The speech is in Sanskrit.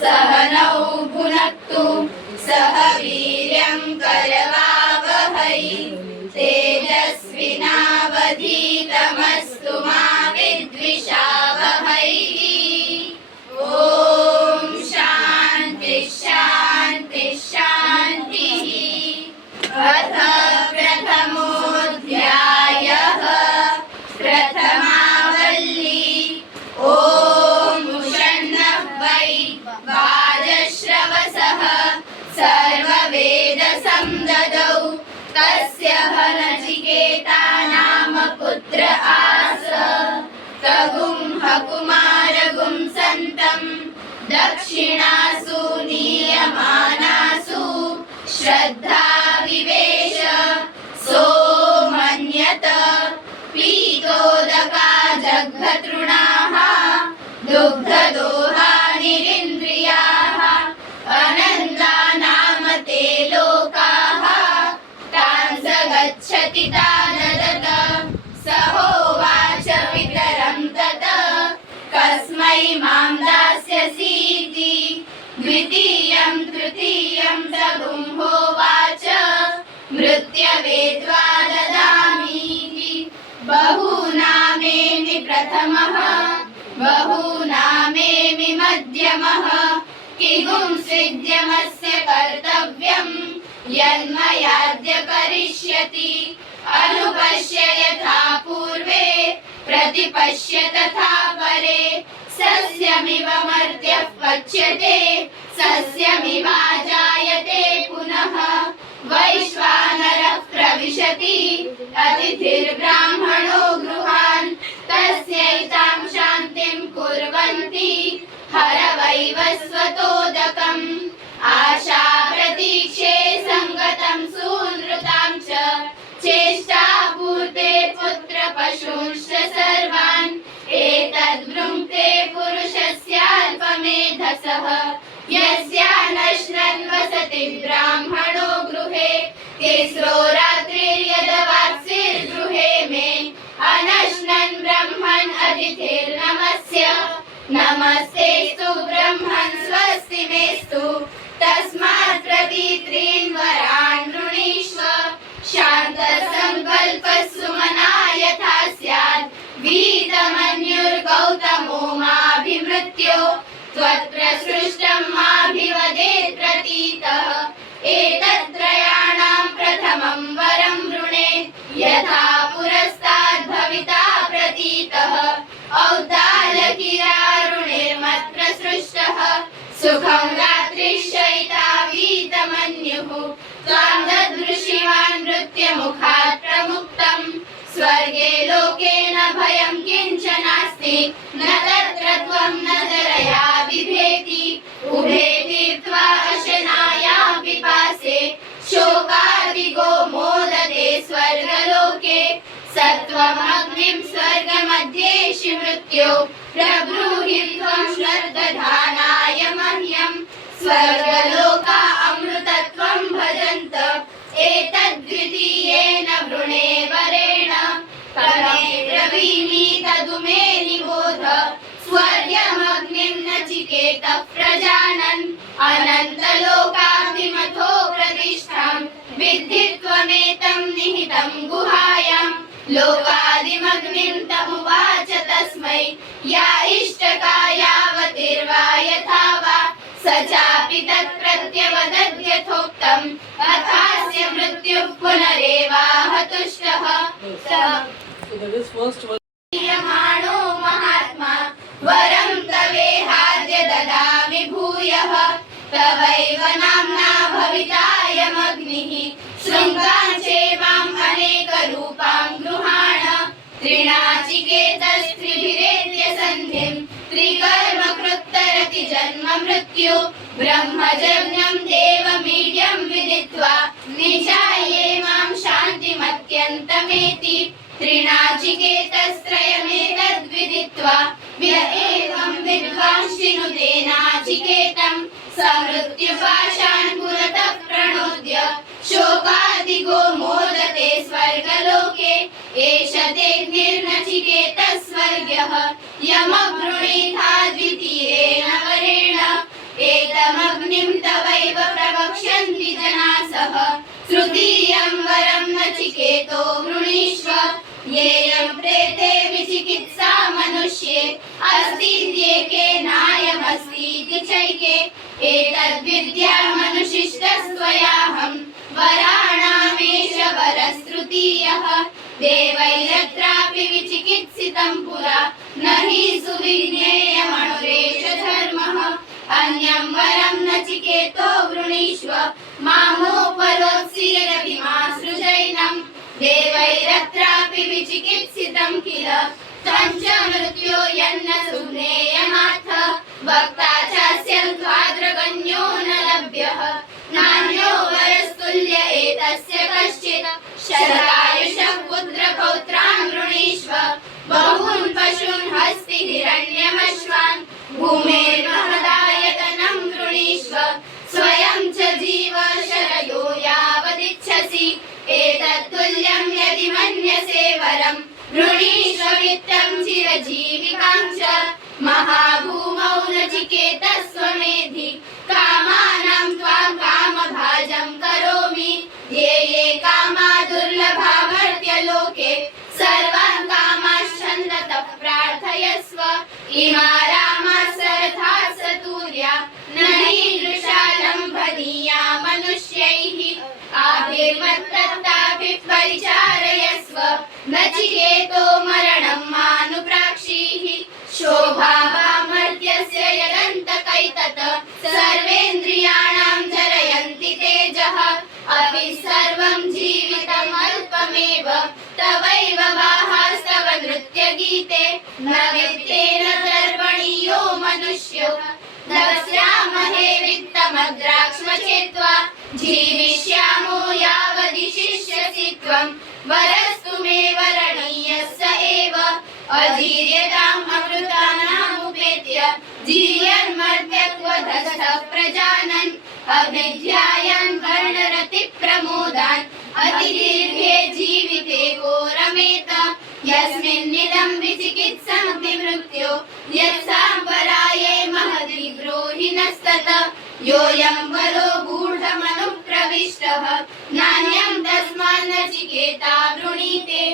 सहनौ भुनक्तु सह वीर्यं करवावहै तेजस्विनावधीतमस्तु मा विद्विषावहै। ॐ शान्ति शान्ति शान्तिः। अथ प्रथमोऽध्यायः प्रथमावल्ली। ॐ उषण्णः वै वाजश्रवसः सर्ववेदसंददौ तस्य नचिकेता नाम पुत्र आस। तगुं हकुमारगुं सन्तं दक्षिणासु नीयमानासु श्रद्धा विवेश सोमन्यत पीतोदका जग्धतृणाः दुग्धदोहानिरिन्द्रियाः अनन्दा नाम ते लोकाः तान् स गच्छति तानदत। स होवाच पितरं तत कस्मै मां दास्यसीति। द्वितीयं तृतीयं तगुं होवाच मृत्यवे त्वा ददामीति। बहूनामेमि प्रथमः बहूनामेमि मध्यमः किगुंसिद्यमस्य कर्तव्यं यन्मयाद्य करिष्यति। अनुपश्य यथा पूर्वे प्रतिपश्य तथा परे। सस्यमिव मर्त्यः पच्यते सस्यमिवाजायते पुनः। वैश्वानरः प्रविशति अतिथिर्ब्राह्मणो गृहान् तस्यैतां शान्तिं कुर्वन्ति हरवैवस्वतोदकम्। आशा प्रतीक्षे सङ्गतं सूनृतां च चेष्टापूर्ते पुत्रपशूंश्च सर्वान्। एतद्वृङ्क्ते पुरुषस्याल्पमेधसः यस्यानश्नन् वसति ब्राह्मणो गृहे। तिस्रो रात्रिर्यदवाप्सिर्गृहे मे अनश्नन् ब्रह्मन् अतिथिर्नमस्य। नमस्तेस्तु ब्रह्मन् स्वस्ति मेस्तु तस्मात् प्रतीत्रीन् वरान् वृणीष्व। शान्तसङ्कल्पः सुमना यथा स्यात् वीतमन्युर्गौतमो माभिमृत्यो त्वत्प्रसृष्टं माभिवदेत् प्रतीतः। एतत्त्रयाणां प्रथमं वरं वृणे यथा पुरस्ताद् भविता प्रतीतः। औदालकिरारुणिर्मत्प्रसृष्टः सुखं रात्रिश्चैता वीतमन्युः। त्वां ददृशिवान् नृत्यमुखात् प्रमुक्तं स्वर्गे लोके न भयं किञ्चनास्ति। न तत्र त्वं न जरया बिभेति उभे तीर्त्वा अशनाया पिपासे। शोकादिगो मोदते स्वर्गलोके सत्त्वमग्निं स्वर्गमध्येषि मृत्यो। प्रब्रूहि त्वं श्रद्दधानाय मह्यं स्वर्गलोका अमृतत्वं भजन्त। एतद्द्वितीयेन वृणे वरेण तमे ब्रवीमि तदुमे निबोध। स्वर्गमग्निं नचिकेतः प्रजानन् अनन्तलोकाभिमथो प्रतिष्ठां। विद्धि त्वमेतं निहितं गुहायां लोकादिमग्निं तमुवाच तस्मै। या इष्टका यावतिर्वा यथा वा स चापि तत्प्रत्यवदद्यथोक्तं। अथास्य मृत्युः पुनरेवाहतुष्टः। क्रियमाणो महात्मा वरं तवेहाद्य ददामि भूयः। तवैव नाम्ना भवितायमग्निः शृङ्गाञ्चैवाम् अनेकरूपां गृहाण। त्रिनाचिकेतस्त्रिभिरेत्य सन्धिं त्रिकर्मकृत्तरति जन्म मृत्यु। ब्रह्मजन्यं देवमीड्यं विदित्वा निचाये मां शान्तिमत्यन्तमेति। त्रिनाचिकेतस्त्रयमेतद्विदित्वा व्य एवं विद्वांशिनुते नाचिकेतं। समृत्युपाशान् पुरतः प्रणोद्य शोकादिगो मोदते स्वर्गलोके। एष ते निर्नचिकेतः स्वर्ग्यः यमवृणीथा द्वितीयेन वरेण। सह तृतीयं वरं नचिकेतो वृणीष्व येयं प्रेते विचिकित्सा मनुष्ये अस्तीत्येके नायमस्तीति चैके एतद्विद्या मनुशिष्टस्त्वयाहं वराणामेष वरस्तृतीयः देवैरत्रापि विचिकित्सितं पुरा न हि सुविज्ञेयमणुरेष धर्मः अन्यं वरं नचिकेतो वृणीष्व मामोपरोत्सीरपि मा सृजैनं देवैरत्रापि विचिकित्सितं किल तञ्च मृत्यो यन्न सुज्ञेयमाथ वक्ता चास्यं त्वाद्रगण्यो न लभ्यः नान्यो वरस्तुल्य एतस्य कश्चित् शतायुषः पुत्रपौत्रान् वृणीष्व बहून् पशून् हस्ति हिरण्यमश्वान् भूमेर्महदायतनं वृणीष्व स्वयं च जीव शरयो यावदिच्छसि एतत्तुल्यं यदि मन्यसे वरं वृणीष्व वित्तं चिरजीविकां च महाभूमौ नचिकेतस्त्वमेधि कामानां त्वां कामभाजं करोमि ये ये कामा दुर्लभा मर्त्यलोके सर्वान् कामाश्चन्दतः प्रार्थयस्व इमा रामा सरथा सतूर्या न हीदृशा लम्भनीया मनुष्यैः आभिर्मत्तत्ताभिः परिचारयस्व नचिकेतो मरणं मानुप्राक्षीः शोभावामर्त्यस्य यदन्तकैतत् सर्वेन्द्रियाणां जरयन्ति तेजः अपि सर्वं जीवितमल्पमेव तवैव वाहास्तव नृत्यगीते न वित्तेन दर्पणीयो मनुष्यो दस्यामहे वित्तमद्राक्ष्मचेत्वा जीविष्यामो यावदिशिष्यसि त्वं वरस्तु मे वरणीयः स एव अजीर्यताम् अमृतानामुपेत्य जीयन्मर्त्यक्वधस्तः प्रजानन् अभिध्यायान् वर्णरतिप्रमोदान् अतिदीर्घे जीविते घोरमेत यस्मिन्निदं विचिकित्सन्ति मृत्यो यत्साम्बराये महदि ब्रूहिणस्तत योऽयं वरो गूढमनुप्रविष्टः नान्यं तस्मान्नचिकेता वृणीते।